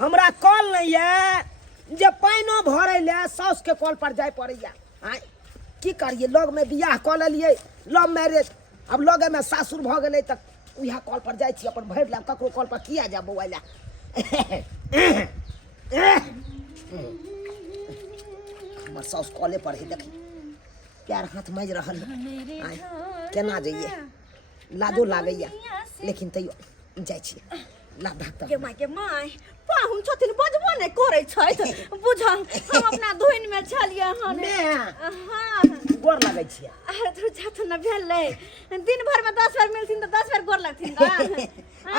हमरा कल नहीं है जे पाइनो भरे ले साउस के कल पर जाय पड़ैया। आय की करिए लग में बियाह क लेलिए लव मैरिज अब लगे में सासुर भ गेलै त उहा कल पर जाय छी अपन भरि ले ककरो कल पर किया जा बौआ ले। हमर साउस कले पर है देखी प्यार हाथ मज रहल है। आय केना जइए लादो लागैया लेकिन तैयो जाय छी ला भात के माय पाहुन छथिन बजबो नै करै छैथ बुझ हम अपना धुइन में छलिए हन। हां गोर लागै छियै। अरे तू जात न भेलै दिन भर में 10 बार मिलथिन त 10 बार गोर लगथिन त।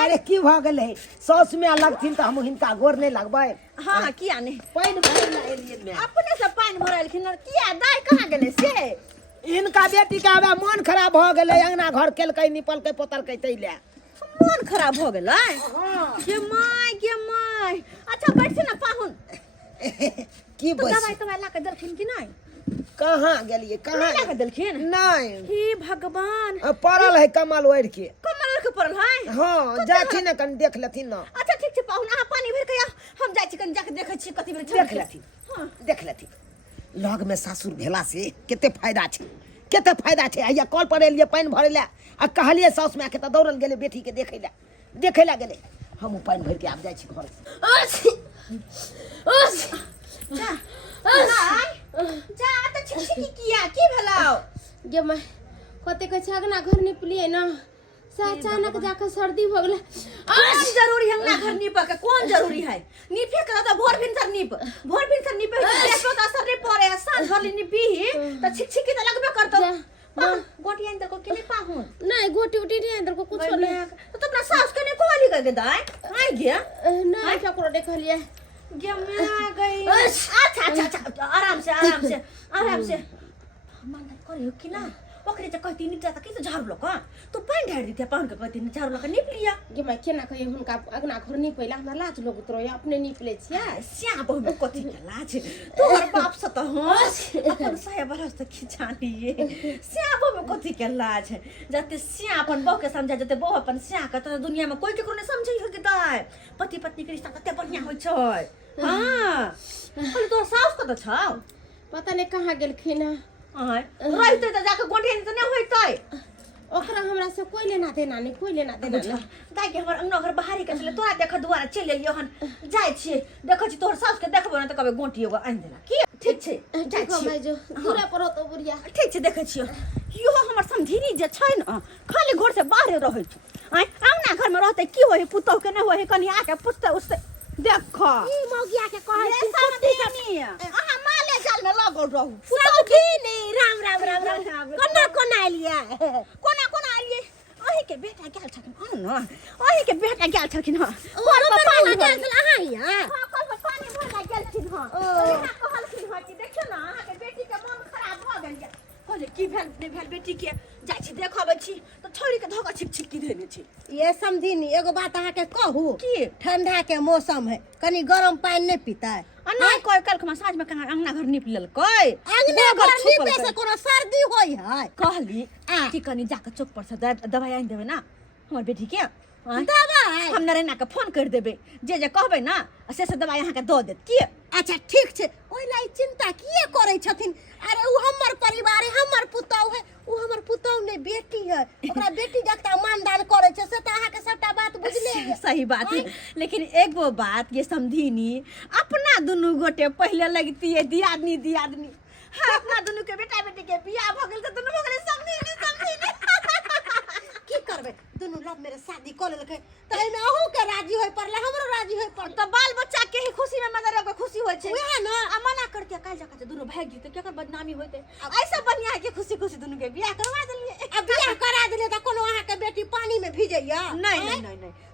अरे की भ गेलै साउस में लगथिन त हम हिनका गोर नै लगबै। हां किया नै पाइन भरै ला एलियै मैं अपने से पाइन भरलखिन किया दाय कहां गेलै से इनका बेटी का आबे मन खराब भ गेलै अंगना घर केलकै निपलकै पोतलकै तैले मन खराब हो गेलै। के माय अच्छा बैठ ना पाहुन की तो बस दवाई तो ला के देलखिन कि नहीं कहां गेलिए कहां ला के देलखिन नहीं हे भगवान पड़ल है कमल ओढ़ के कमल के पड़ल है। हां जाथि न कन देख लेथिन न। अच्छा ठीक छै पाहुन आ पानी भर के हम जाय छी कन जाके देखै छी कथि भेल देख लेथिन। हां देख लेथिन लग में सासुर भेला से केते फायदा छै केते फायदा छै। आइया कल पर एलिए पाइन भरे ले आ कहलिए साउस में के त दौड़ल गेले बेटी के देखै ले गेले हम पाइन भर के आब जाय छी घर जा जा त छिछी किया की भेलौ गे मैं कते के छगना घर निपलिए ना से अचानक जाके सर्दी हो गेलै। कौन जरूरी है ना घर नीप के कौन जरूरी है नीपे के त भोर भिनसर नीप नीपे पेटो त असर नै पड़े सांझ भरली नीपी त छिछी त लगबे करतो। गोटी अंदर को के नहीं पाहुन नहीं गोटी उटी नहीं अंदर को कुछ नहीं तो अपना सास के ने कोली करके दाई आई गया नहीं चकरो देखलिए गे मैं आ गई। अच्छा आराम से मन करियो कि ना ओकरे त कहती नि त के झाड़ू लो का तो पानी ढार दिया पाहुन के कहती नि झाड़ू लो का निप लिया। गे मैं केना कहिए हुनका अगना घर नहीं पहिला हमरा लाज लोग उतरो अपने निपले छिया स्या बहु में कथि के लाज तोहर बाप से त हंस अपन सहे बरस त खिचा लिए स्या बहु में कथि के लाज जते स्या अपन बहु के समझा जते बहु अपन स्या के त दुनिया में कोई केकरो नै समझै हो के दाय पति पत्नी के रिश्ता कते बढ़िया होय छै। हां अरे तोर सास को त छौ पता नहीं कहां गेलखिन आय रहिते त जाके गोटे त नै होइतै ओकरा हमरा से कोई लेना देना नहीं कोई लेना देना नहीं। दाई के हमर अंगना घर बाहरी के चले तोरा देख दुआरा चल एलियो हन जाय छी देख छी तोहर सास के देखबो न त कबे गोटी एगो आनि देना की ठीक छै जाय छी मैं जो दूरा पर हो तो बुढ़िया ठीक छै देखे छियो यो हमर समधिनी जे छै न खाली घर से बाहर रहै छै। आय अंगना घर में रहते की होय पुतौ के नै होय कनी आके पुछते उससे देख ई मौगिया के कहै छी समधिनी अहाँ माले जाल में लागल रहू समधिनी राम कोना एलिया कोना आलिए अही के बेटा गेल छथिन आउ न अही के बेटा गेल छथिन हां पानी गेल अहाँ यहाँ हां कल पर पानी भरला गेल छथिन हां ओहिना कहलखिन हां कि देखियो न अहाँ के बेटी के मन खराब भ गेल या कहले की भेल बेटी के जाय छी देखबै छी त छोरी के धोका छिक देने छी। ये समझिनी एगो बात अहाँ के कहू की ठंडा के मौसम है कनी गरम पानी नहीं पीता है नहीं कोई कल खमा साँझ में कहां अंगना घर नीप लेलकै अंगना घर नीपे से कोनो सर्दी होय है कहली कि कनी जाके चौक पर से दवाई आनि देबै ना हमर बेटी के दवाई हम नरेना के फोन कर देबै जे कहबै ना से दवाई अहाँ के द देत की। अच्छा ठीक छै ओइ लाई चिंता किए करै छथिन अरे उ हमर परिवार है हमर पुतौ है उ हमर पुतौ ने बेटी है ओकरा बेटी जकता मानदान करै छै से त अहाँ के सबटा बात बुझले है। सही बात है लेकिन एगो बात ये समझीनी अपना दुनू गोटे पहले लगती है दियादनी हाँ अपना दुनू के बेटा बेटी के बियाह भ गेल त दुनू भ गेल समझीनी की करबै दुनू लोग मेरे शादी कर लेलकै त एमे अहू के राजी होय पड़ले हमरो राजी होय पड़ त बाल बच्चा के ही खुशी में मदर के खुशी होय छै उहे ना आ मना करते काल जाके दुनू भाग जेते केकर बदनामी होते ऐसा बढ़िया है कि खुशी दुनू के बियाह करवा देलिए। अब बियाह करा देले त कोनो अहाँ के बेटी पानी में भीजैया नहीं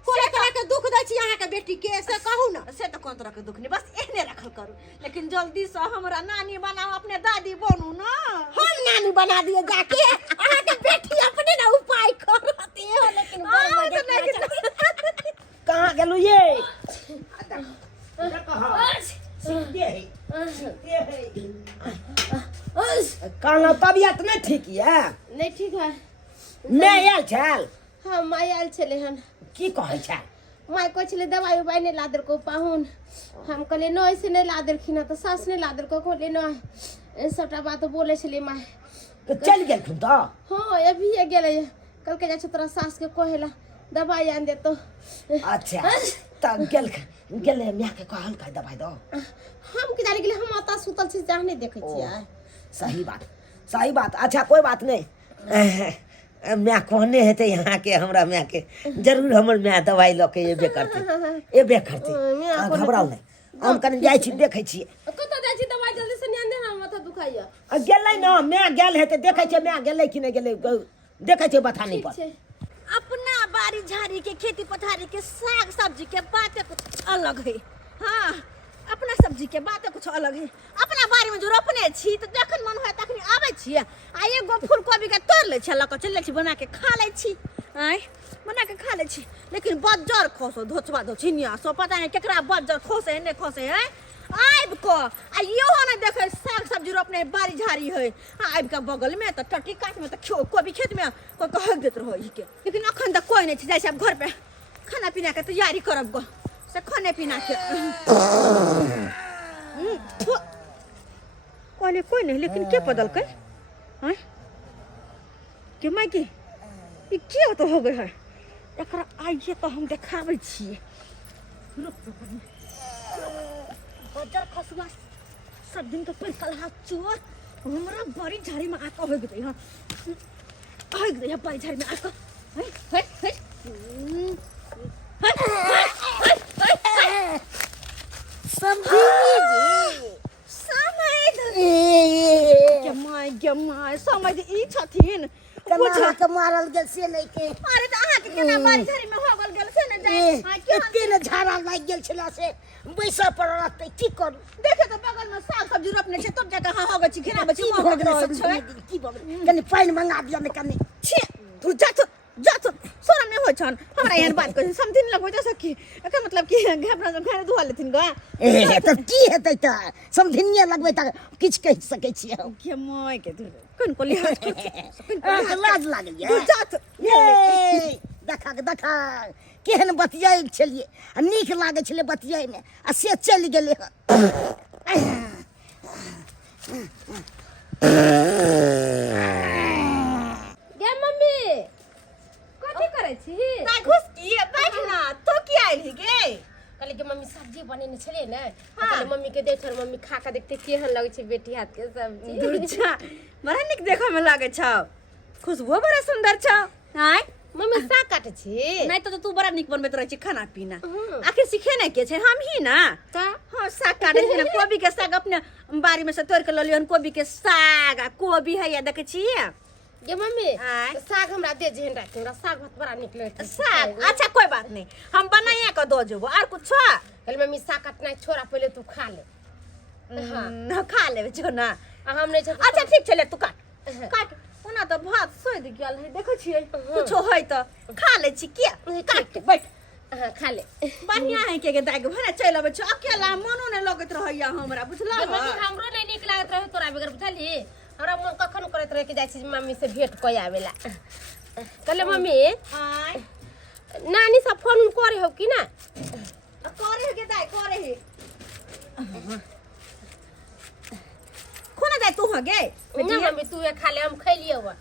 कोन तरह के दुख दै छी अहाँ के बेटी के से कहू ना से तो कोन तरह के दुख नहीं बस एहने रखल करू लेकिन जल्दी से हमरा नानी बनाओ अपने दादी बनू ना हम नानी बना दिए जाके अहाँ के बेटी अपने ना उपाय करती है लेकिन कहां गेलु ये कहना तबियत नहीं ठीक है नहीं ठीक है मैं आयल छल हम आयल छले हन की कहै छै माय को छले दवाई उबाई ने लादर को पाहुन हम कहले न ऐसे नहीं लादर खिना तो सास ने लादर को कहले न सबटा बात बोले छले माय तो चल गेल खुद तो हां अभी ये गेले कल के जा तोरा सास के कहेला दवाई आन दे तो अच्छा त गेले मिया के कहल का दवाई दो हम के जाने के लिए हम आता सुतल से जाने देखे छियै सही बात अच्छा कोई बात नहीं मैं कहने हेते यहाँ के हमरा मैं के जरूर हमर मैं दवाई ल के एबे करते घबराओ नहीं हम कने जाय छी देखै छी कत जाय छी दवाई जल्दी से ध्यान दे ना माथा दुखाइया गेलै न मैं गेल हेते देखै छी मैं गेलै कि नहीं गेलै देखै छी बता नहीं पर अपना बाड़ी झाड़ी के खेती पथारी के साग सब्जी के बातें कुछ अलग है। हाँ अपना सब्जी के बातें कुछ अलग है। अपना बाड़ी में जो रोपने छी तो जखन मन होय तखनी आबै छी आ एगो फूल कोबी के तोड़ ले छी ल के चल छी बना के खा ले छी आय बना के खा ले छी लेकिन बज्जर खोसो धोचबा दो छिनिया सो पता नहीं केकरा बज्जर खोसे ने खोसे है आइब को आ यो न देखे साग सब्जी रोपने बाड़ी झाड़ी है आइब के बगल में तो टटी काट में तो कोबी खेत में को कह देत रहो के लेकिन अखन तक कोई नहीं जाय सब घर पे खाना पीना के तैयारी करब गो से खाने पीना के कोई नहीं लेकिन के बदल कर हैं के माय के ई के तो हो गए है एकरा आइए तो हम देखाबै छियै बजार खसुआ सब दिन तो पर कलहा चोर हमरा बड़ी झाड़ी में आका हो गई हां आ गई है बड़ी झाड़ी में आका हे समझी जी समय समय ई छथिन कना के मारल गेल से नहीं के अरे त अहाँ के केना बाड़ी झाड़ी में हो गेल से न जाय हां एते न झाड़ा लाग गेल छला से बैसा पर रहते की करू देखे तो बगल में साग सब्जी रोपने छै तब जाके हां हो गछि खेना बछि हो गेल छै की भगले कनी पानी मंगा दिया ने कनी छे तू जा तो सोरम ने हो छन हमरा एहन बात कहै समथिन लगबै त सकी एकर मतलब कि घबरा जब घर धुआ लेथिन ग ए त की हेतै त समधिनिया लगबै त किछ कह सकै छी हम के मोय के धुर कोन को लिहाज लाज लागल तू जा तो ये देखा केहन बतियाइ छलिए आ नीक लागे छले बतियाइ में आ से चल गेले गे मम्मी कथि करे छी ना घुस की बैठ ना तो की आइल ही गे कहले कि मम्मी सब्जी बनेने छले ने कहले मम्मी के देख और मम्मी खा के देखते केहन लगे छै बेटी हाथ के सब्जी दुर्जा बड़ा निक देखै में लागे छ खुशबू बड़ा सुंदर छ हाय मम्मी साग काटे छी नहीं तो तू बड़ा निक बनबैत रहे छी खाना पीना आखिर सीखे नहीं के छै हम ही ना का हां साग काटे छी ना कोबी के साग अपने बाड़ी में से तोड़ के ललियन कोबी के साग आ कोबी है या देखे छी गे मम्मी आय। साग हमरा दे जेहन राखी हमरा साग बहुत बड़ा निक लगे साग अच्छा कोई बात नहीं हम बनाइए के दो जेबो और कुछ कहले मम्मी साग काटना छोड़ा पहले तू खा ले हां खा लेबे छो ना हम नहीं अच्छा ठीक छले तू काट ओना तो भात सोइद गेल है देखै छियै कुछो है त खा ले छी के काट बैठ हां खा ले बढ़िया है के दाग भने चल आबै छ अकेला मनो नै लगैत रहैया हमरा बुझला मम्मी हमरो नहीं निक लागत रहे तोरा बगैर बुझली हमरा मन कखन करत रहे कि जाय छी मम्मी से भेंट कय आवेला कहले मम्मी आय नानी सब फोन करे हो कि ना करे के दाई करे है कोना दाई तू हो गे ना मम्मी तू ये खा ले हम खैलिए हुआ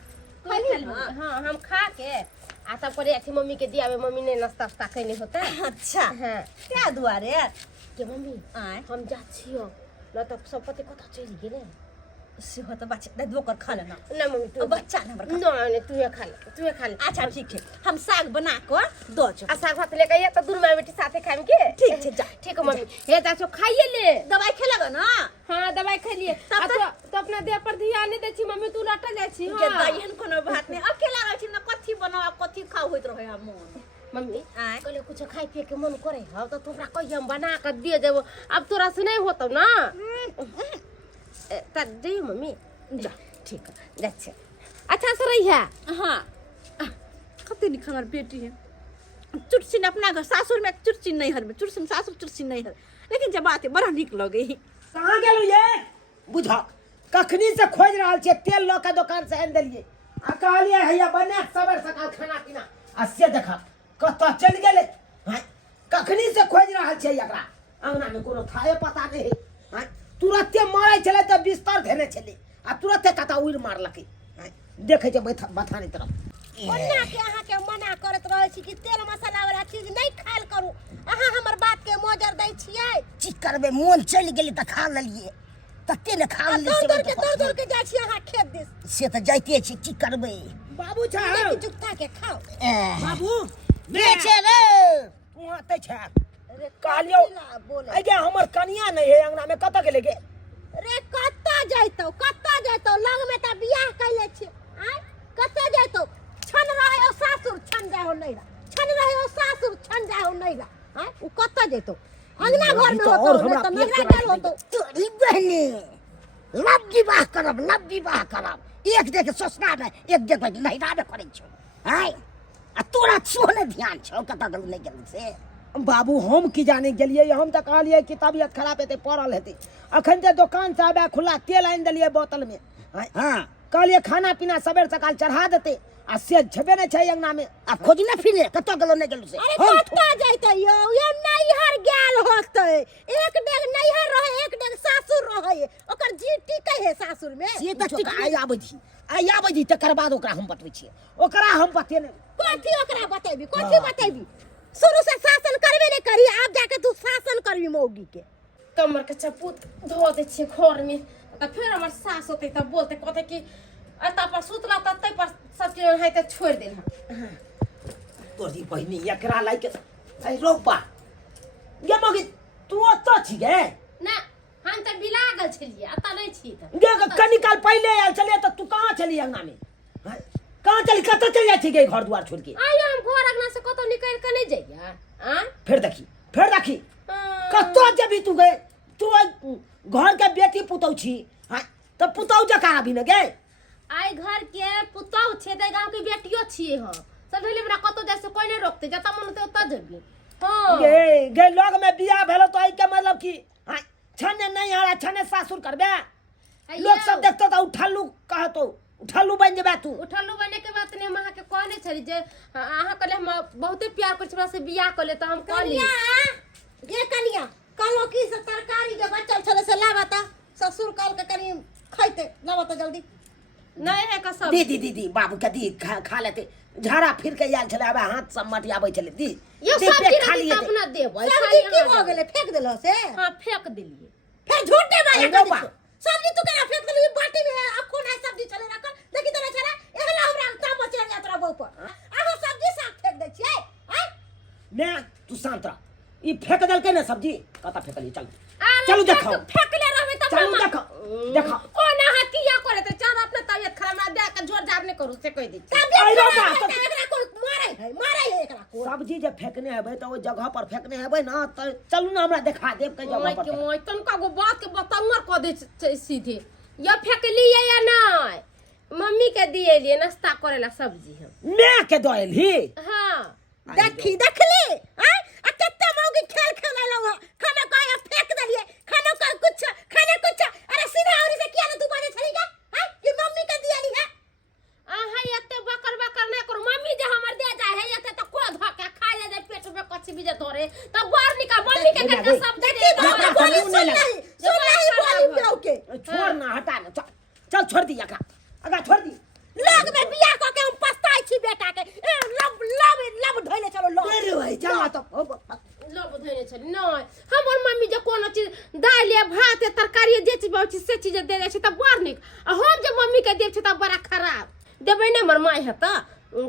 हां हम खा के आ तब करे अथी मम्मी के दियावे मम्मी ने नाश्ता वास्ता कैले होता अच्छा हां क्या दुआरे के मम्मी आय हम जा छियो न त सब पते कत चली गेले से हो तो बच्चा दे कर खा लेना ना मम्मी तू बच्चा ना हमरा ना तू ये खा ले अच्छा ठीक है हम साग बना के दो छ आ साग भात लेके ये त दुर्मा बेटी साथे खाइम के ठीक है जा ठीक है मम्मी हे जा छो खाइए ले दवाई खेलगा ना हां दवाई खा लिए तब तो अपना देह पर ध्यान नहीं दे छी मम्मी तू लट जा छी के दहिन कोनो बात नहीं अकेला रह छी ना कथि बनावा कथि खाओ होइत रहे हम मम्मी आय कहले कुछ खाई पिए के मन करे हो तो तोरा कहिए हम बना के दे देबो अब तोरा से नहीं होतो ना त दे मम्मी जा ठीक है जाच्छे अच्छा से रही है हां कते निक हमर बेटी है चुटचिन अपना घर सासुर में चुटचिन नहीं हर में चुटचिन सासुर चुटचिन नहीं हर लेकिन जब बात है बड़ा निक लगे कहां गेलु ये बुझा कखनी से खोज रहल छे तेल ल के दुकान से आन देलिए आ कहलिए हैया बना सबर सकाल खाना पीना आ से देखा कत चल गेले कखनी से खोज रहल छै एकरा अंगना में कोनो थाए पता नहीं है तुरंते मारै छले त बिस्तर धेने छले आ तुरंते कता उड़ मारलकै देखे छै बथानी तरफ ओन्ना के अहाँ के मना करत रहै छी कि तेल मसाला वाला चीज नहीं खायल करू अहाँ हमर बात के मोजर दै छियै की करबे मोन चल गेली त खा लेलिए तते ने खा लेलिए दौड़ के जाइ छी अहाँ खेत दिस से त जाइते छी की करबे बाबू छ देखि जुगता के खाओ बाबू बेचे रे वहां ते छ अरे कहलियो बोले अगे हमर कनिया नहीं है अंगना में कत गेले गे रे कत्ता जैतौ लग में त बियाह कैले छी आय कत्ता जैतौ छन रहे ओ सासुर छन जाय हो नैरा छन रहे ओ सासुर छन जाय हो नैरा हां उ कत्ता जैतौ अंगना घर में होतो नहीं त नैरा गेल होतो तोरी बहनी नव विवाह करब एक देख ससुरा में एक देख नहिरा में करै छौ हाय आ तोरा सोने ध्यान छौ कता दल नहीं गेल से बाबू हम की जाने गेलिए हम त कहलिए कि तबियत खराब हेते पड़ल हेते अखन जे दुकान से आबे खुला तेल आइन देलिए बोतल में हां कहलिए खाना पीना सवेर सकाल चढ़ा देते आ से छबे नहीं छै अंगना में आ खोज न फिरे कत गेलो नहीं गेल से अरे कत्ता जैतौ यो ये नैहर गेल होतै एक डेग नैहर रहे एक डेग सासुर रहे ओकर जीटी कहे सासुर में से त आई आबै छी तकर बाद ओकरा हम बतबै छी ओकरा हम बतेने कथी ओकरा बतेबी शुरू से शासन करबे नहीं करी आप जाके तू शासन करबी मौगी के कमर के चपूत धो दे छियै घर में त फिर हमर सास होते त बोलते कहते कि अता पर सुतला तते पर सब चीज है त छोड़ देल तोरी बहिनी एकरा लाइक आई रोपा ये मगे तू त छी गे ना हम त बिला गेल छलिए अता नहीं छी त गे कनी काल पहले आयल चले त तू कहां चली अंगना में कहां चली कत चल जाई छी गे घर द्वार छोड़ के आयो हम घर अंगना से कतो निकल के नहीं जइया हां फिर देखी कत जबी तू गे तू घर के बेटी पुतौ छी हां त पुतौ जका आबी न गे आई घर के पुतौ छे दे गांव के बेटियो छिए हम सब भेले हमरा कतो जैसे कोई नहीं रोकते जता मन ते ओता जबी हां गे लोग में बियाह भेलो तो आई के मतलब की हां छने नहीं हारा छने सासुर करबे लोग सब देखतो त उठालू कहतो उठालू बन जेबे तू उठलू बने के बात नहीं हम अहाँ के कहने छली जे अहाँ कहले हम बहुते प्यार कर हमरा से बियाह कर ले त हम कहली कनिया कहलो की से तरकारी जे बचल छले से लाबता ससुर कल के कनी खैते लाबता जल्दी नहीं है का सब दीदी बाबू के दी खा लेते झाड़ा फिर के आयल छले अब हाथ सब मटी आबै छले दी ये सब खा लिए अपना देबै सब्जी की भ गेले फेंक देलो से हां फेंक देलिए फिर झूठे बात अरे बा। सब्जी तू केना फेंक देली बाटी में अखो ना सब्जी चले रखल देखि तने छरा एहला हमरा ता बचल जा तोरा बहु पर आहो सब्जी साथ फेंक दे छियै हैं मैं तू शांत रह ई फेंक देलकै ना सब्जी कता फेंकली चलू देखो फेंकले रहबे त चलू देखो कोना हकिया करे त चार अपने तबियत खराब ना दे के जोर जार नहीं करू से कह दी एकरा को मारे है एकरा को सब्जी जे फेंकने हेबै त ओ जगह पर फेंकने हेबै ना त चलू ना हमरा देखा देब के जगह पर मोय तनका गो बात के बताउर क दे सीधे या फेंकली या नहीं मम्मी के दिए लिए नाश्ता करेला सब्जी हम मैं के दोएली हां देखली हैं आ कत्ते मौगी खेल खेलेला खाना काया फेंक देलिए खाना का कुछ अरे सीधा औरी से किया ना तू बाजे छली का हैं कि मम्मी के दियाली है आहा एते बकर नहीं करू मम्मी जे हमर दे जाय है एते त को धो के खा ले पेट में कच्ची बीजे धरे त बाहर निकाल मम्मी के के सब दे दे बोली सुन नहीं बोली पियो के छोड़ ना हटा ना चल छोड़ दी अगा छोड़ दी लोग में बियाह क के हम पछताई छी बेटा के लब धोइले चलो लब अरे भाई चल तो लब धोइले चल नहीं हमर मम्मी जे कोनो चीज दाल या भात या तरकारी जे चीज बहुत से चीज दे दे छै त बाहर निक आ हम जे मम्मी के देब छै त बड़ा खराब देबै ने हमर माय है त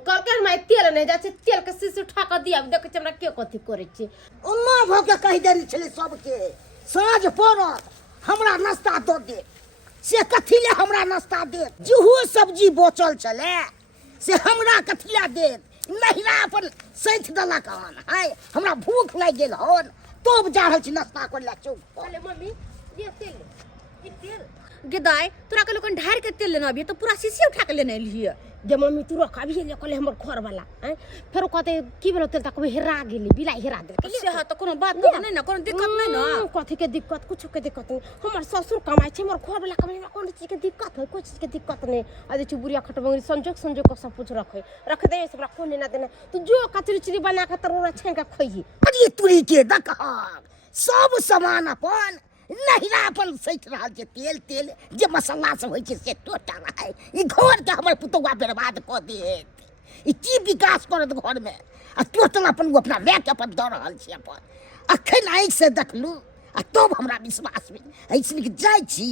कल के माय तेल नहीं जा छै तेल के शीश उठा के दिया देख छै हमरा के कथि करे छै उम्मा भो के कहि देली छले सबके साँझ पड़त हमरा नाश्ता दो दे से कथी ले हमरा नाश्ता दे जुहू सब्जी बोचल चले से हमरा कथी ला दे नहिरा अपन सैठ देलक हन हाय हमरा भूख लाग गेल हन तब जा रहल छी नाश्ता कर ला चुप चले मम्मी ये तेल गेदाय तोरा के लोगन ढार के तेल लेना अभी तो पूरा शीशी उठा के लेने लिए जे मम्मी तू रख अभी ले कहले हमर घर वाला हैं फेर ओ कहते की भेलो तेल तक हेरा गेली बिलाई हेरा देल से हा तो कोनो बात नहीं ना कोनो दिक्कत नहीं ना कथी के दिक्कत कुछ के दिक्कत नहीं हमर ससुर कमाई छै हमर घर वाला कमाई में कोन चीज के दिक्कत है कोई चीज के दिक्कत नहीं आ देखी बुढ़िया खटबंगरी संजोग को सब कुछ रख दे हमरा कोन ना देना तू जो कचरी चिरी बना के तरोरा छे के खइही अरे तुरी के दकहा सब सामान अपन नहिरा अपन सैत रहल छै तेल जे मसाला सब होइ छै से टोटा है ई घर के हमर पुतौआ बर्बाद क देत ई की विकास करत घर में आ टोटल अपन वो अपना लै के अपन दऽ रहल छै अपन अखन आँखि से देखलू आ तब हमरा विश्वास भेल ऐसे कि जाइ छी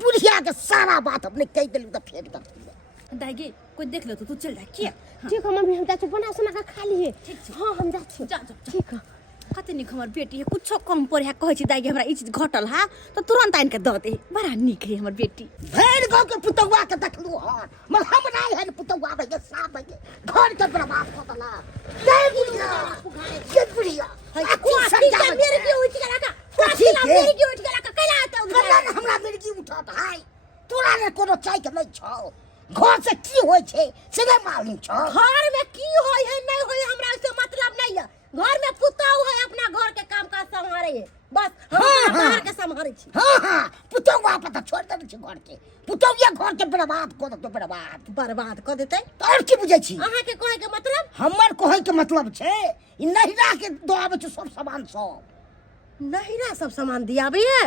बुढ़िया के सारा बात अपने कहि देलू तऽ फेर कर दाइगे कोई देख ले तो तू चल जा के ठीक है मम्मी हम जा बना सुना के खा लिए हां हम जा छी जा ठीक है कते निक हमर बेटी है कुछ कम पर है कहै छी दाइगे हमरा ई चीज घटल हा तो तुरंत आइन के द दे बड़ा निक रे हमर बेटी भैर गाँव के पुतौआ के देखलू हन मगर हम नहीं है पुतौआ भैया साफ भैया घर के बर्बाद कऽ देला नहीं बुढ़िया के बुढ़िया कोठी के मिर्गी उठ के रखा कोठी के मिर्गी उठ के रखा कैला आता कलन हमरा मिर्गी उठत है तोरा ने कोनो चाय के नहीं छौ घर से की होय छै से नहीं मालूम छौ घर में की होय है नहीं होय हमरा से मतलब नहीं है घर में पुतौ है अपना घर के काम काज संभाले है बस हम बाहर के संभाले छी हां पुतौआ पता छोड़ दे छै घर के पुतौआ घर के बर्बाद कऽ देतौ बर्बाद कर देते तो और की बुझै छी अहाँ के कहे के मतलब हमर कहै के मतलब छै ई नहिरा के दआबै छै सब सामान सब नहिरा सब सामान दियाबे है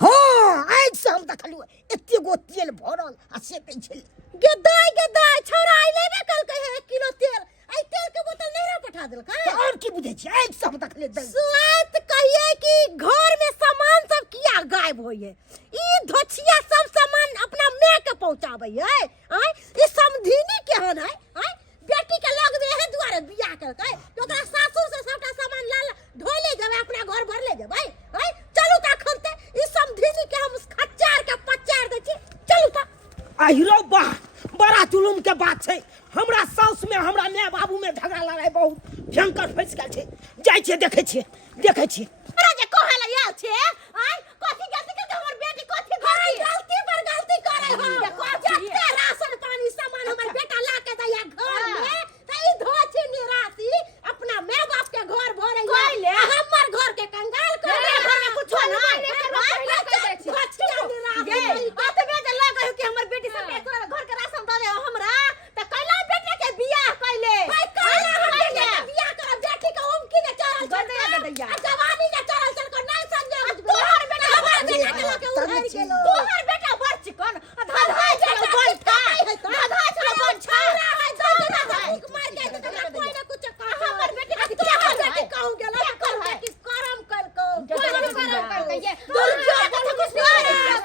हाँ आज से हम देखलू एते गो तेल भरल आ से कहै छै गेदाय छोरा आई लेबे कल के 1 किलो तेल आई तेल के बोतल नहिरा पठा देल का तो और की बुझै छी आज से हम देखले दै स्वात कहिए कि घर में सामान सब किया गायब होई है ई धोछिया सब सामान अपना मां के पहुंचाबै है आय ई समधिनी केहन है आय बेटी के लग दे है दुआरे बियाह करके ओकरा सासुर से सबटा सामान लाल ढोले जेबै अपना घर भर ले जेबै आय चलू ता खनते ई समधिनी के हम खच्चार के पच्चार दै छी चलू ता आहिरो वाह बड़ा जुलुम के बात छै हमरा साउस में हमरा माय बाबू में झगड़ा लड़ाई बहुत भयंकर फंस गेल छै जाइ छै देखै छियै हमरा जे कहल आयल छै आय कथि गलती के हमर बेटी कथि गलती पर गलती करे हो जते राशन पानी सामान हमर बेटा ला के दैया घर में त ई धोछि निराती अपना माय बाप के घर भरे हमर घर के कंगाल कर दे घर में कुछ ये बात में जे लग है कि हमर बेटी सब तोरा घर के राशन द दे हमरा त कैला बेटी के बियाह कैले कैला हम बेटी के बियाह करब बेटी के उमकी ने चढ़ल गदैया जवानी ने चढ़ल चल को नहीं समझे तोहर बेटा हमर बेटा के लके उधर गेलो तोहर बेटा बड़ चिकन धाधा चलो बनता धाधा चलो बन छौरा है भूख मार के तो हमरा कोई ना कुछ कहा हमर बेटी के तोहर बेटी कहू गेलो कर बेटी करम कल को करम कल के ये दूर जो कुछ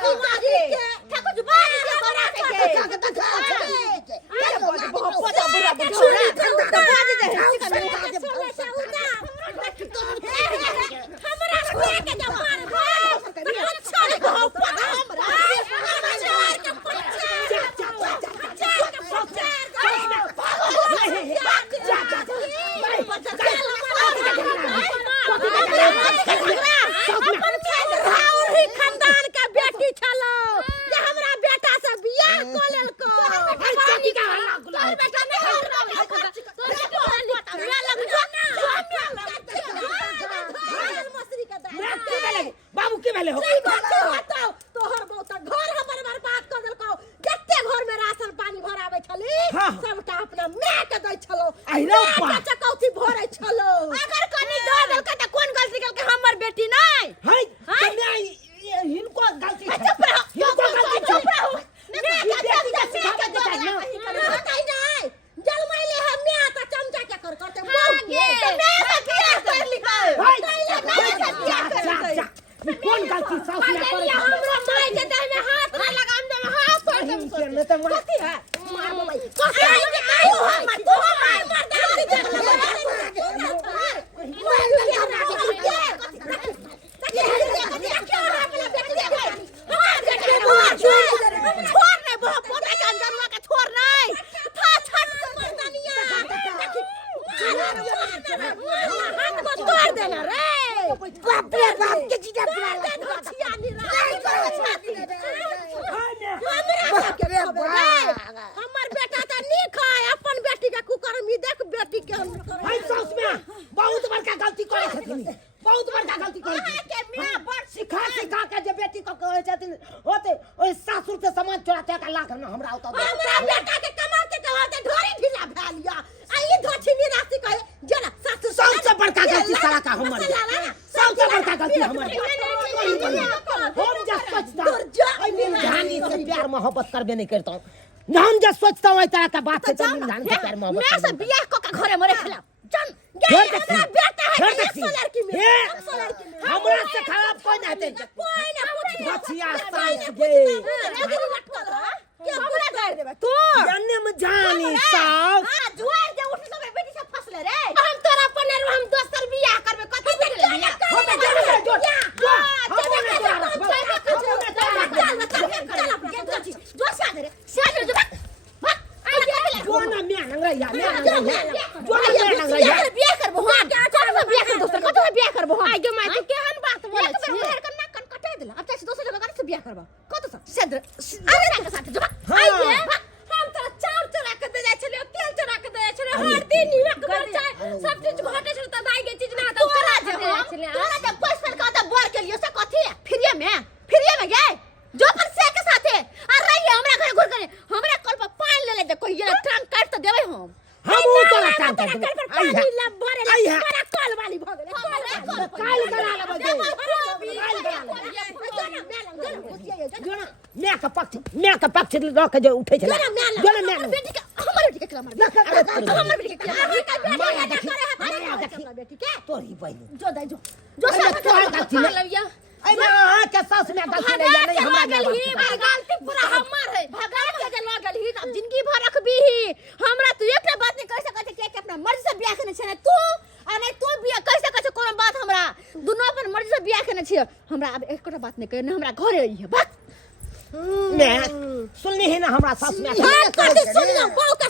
कुमारी के ठाकुर जुबान के बना के अरे बहुत पता बुरा बुरा तो बाज दे हमरा से के जवान अच्छा रे हो पता हमरा खानदान के बेटी छलो जे हमरा बेटा से बियाह क लेलको तोहर बेटा बाबू की भेले हो तोहर बहुत घर हमर बर्बाद कर देलको जत्ते घर में राशन पानी भरावे छली सबटा अपना मां के दै छलो अहिरो चकौती भरे छलो अगर कनी द देलकै त कोन गलती केलकै हमर बेटी नहीं हाय तने हिनको गलती है चुप रहो हिनको गलती चुप रहो नहीं जलमैले हम मैं त चमचा के कर करते कौन गलती साउस ने करे हमरा माय के देह में हाथ ना लगाम दे हाथ के में तो कथि है मार भाई कथि है तू मार छोड़ नहीं बहुत पोता के अंदरवा के छोड़ नहीं था छट मर्दानिया हाथ को तोड़ देना रे बाप रे बाप के जीजा छिया नहीं हमरा उता हमरा बेटा के कमाते कमाते ढोरी ढीला भा लिया आ ई धोछी निराती कहे जना सासु सबसे बड़का गलती सारा का हमर सबसे बड़का गलती हमर हम जब सोचता ओइ मिलधानी से प्यार मोहब्बत करबे नहीं करता हम जब सोचता ओइ तरह का बात है तो मिलधानी से प्यार मोहब्बत मैं सब बियाह को का घरे मरे खिला जन छोड़ दे हमरा बेटा है छोड़ दे 100 लड़की में 100 लड़की में हमरा से खराब कोई नहीं है कोई ना पूछी बचिया सास गे क्या पूरा कर देबे तू जन्म जानी सास हां जुआर जे उठ सब बेटी से फसले रे हम तोरा पनेर हम दोसर बियाह करबे कथि के लिए हो तो जल्दी जो जो सादे रे सादे जो जो ना मैं नंगैया जो ना मैं नंगैया बियाह करबो हां कतो बियाह कर दोसर कतो बियाह करबो हां आगे माय तू केहन बात बोले छी मेहर कर ना कन कटे दिला अब चाहे दोसर जगह से बियाह करबो कतो से सादे अरे के साथ जो आइए हम तोरा चाउर चोरा के दे जाय छले तेल चोरा के दे जाय छले हर दिन निवा के चाय सब चीज घटे छले त दाई के चीज ना त तोरा जे तोरा जब पैसा का त बोर के लिए से कथि फ्रीए में गए जो पर से के साथे आ रही हमरा घर घुर करे हमरा कल पर पानी ले ले कोई ये ट्रंक काट त देबै हम वो तोरा काम कर देबे पानी ला बोरे ला बड़ा कल वाली भ गेले काल करा लेबे जो ना मैं का पक्ष रख के जो उठै छला जो ना मैं बेटी के हमर बेटी के खिला मार हमर बेटी के खिला बेटी के तोरी बहिनी जो दे जो लविया आई ना के सास में गलती नहीं है नहीं हमरा गलती पूरा हमर है भगा के जे लगल ही अब जिंदगी भर रखबी ही हमरा तू एकटा बात नहीं कर सकत के अपना मर्जी से बियाह करने छै तू आ नहीं तू बियाह कर सकत कोनो बात हमरा दोनों अपन मर्जी से बियाह करने छै हमरा अब एकटा बात नहीं कहना हमरा घरे आई है बस मैं सुननी है ना हमरा सास में सुन लो बहू का